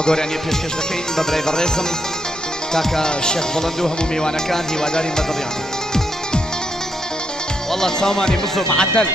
بە گۆرانی پێشکەش دەکەین بە برای بەڕێزم کاکە شێخ بەڵەند و هەموو میوانەکان هیوادارین بە دڵیان والله چاومانی مزۆ معدل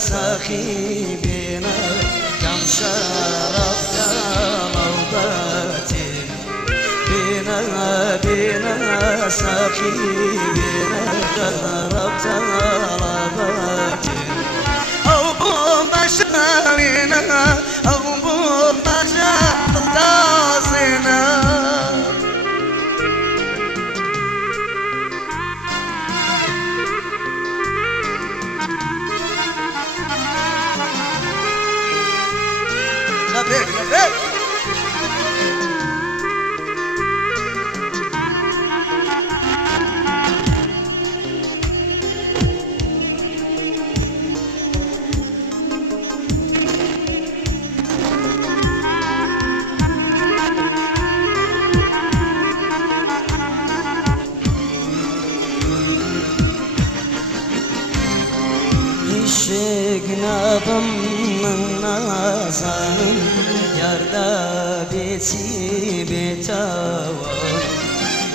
ساخي بنا كم شربت موباتي بنا ساخي بنا شربت موباتي أو بشرنا أو بشر دازنا لبيك عشقنا ضمن نازن يردا بيتي بتاوان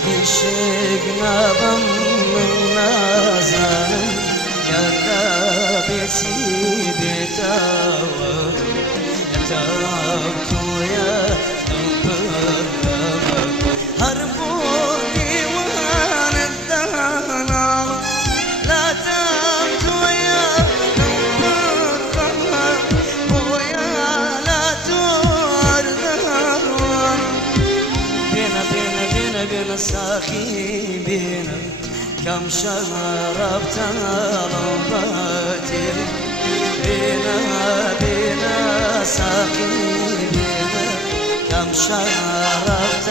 عشقنا ضمن نازن يردا بيتي بتاوان يتابتو يا دبر هربوني وانا الدهنا لا تبتو يا بنا ساخي بنا كم شربت موباتي بنا ساخي بنا كم شربت